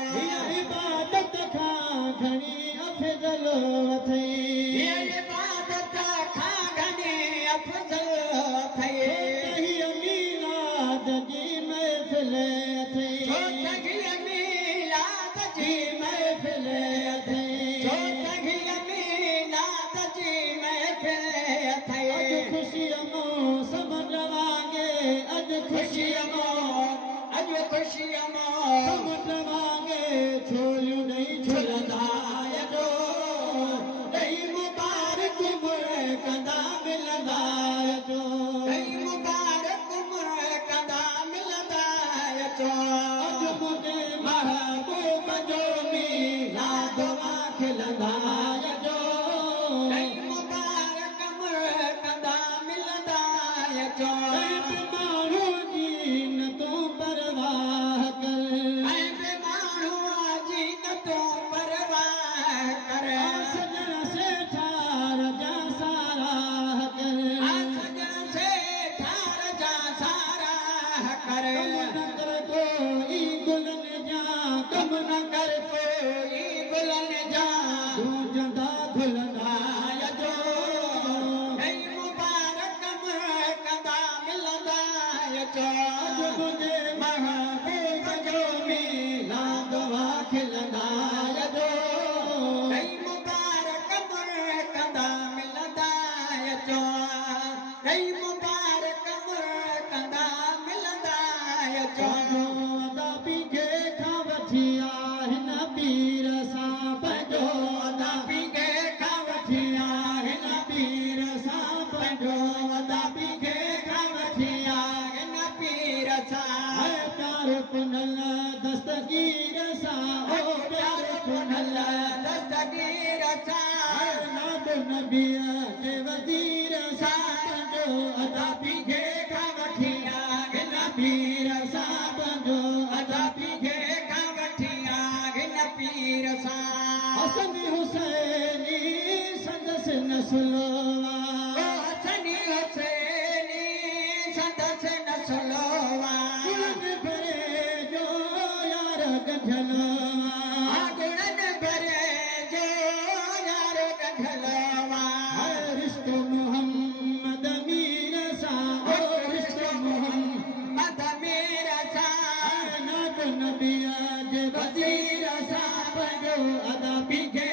इबादत खां घणी अफ़ज़ल अथई इबादत खां घणी अफ़ज़ल अथई हीअ मीलाद जी महफ़िल अथई मीलाद जी महफ़िल अथई मीलाद जी महफ़िल अथई अॼु ख़ुशीअ मां समुंड वांगे अॼु ख़ुशीअ मां अॼु ख़ुशीअ मां समुंड वांगे छोलियूं ॾेई झुलंदा जो ॾेई मुबारक उमिरि कंदा मिलंदा जो ॾेई मुबारक उमिरि कंदा मिलंदा जो अॼु मुंहिंजे महबूब जो मीलाद खिलंदा जो ॾेई मुबारक उमिरि कंदा मिलंदा जो माण्हू जी न तूं परवाह कर सजन से ठार जा सारा सजन से ठार जा सारा कर कम न कर कोई गुलन जा कम न कर कोई गुलन जा गूंजंदा धुलंदा जो मुबारक कंदा मिलंदा जो अॼु मुंहिंजे महबूब जो मीलाद खिलंदा जो दस्तगीर सा ओ प्यार पुनल दस्तगीर सा नाद नबीअ जे वज़ीर सा जो अदा पीघे खां वठी आहिन पीर सा जो अदा पीघे खां वठी आहिन पीर सा हसन हुसैनी संदसि नस्लवा हसनी हुसैनी संदसि नस्लवा गुणन भरे जो यार गढ़लवा रिश्तो मोहम्मद मीर सा रिश्तो मोहम्मद मीर सा नाद नबीअ जे वज़ीर सा जो अदा पीघे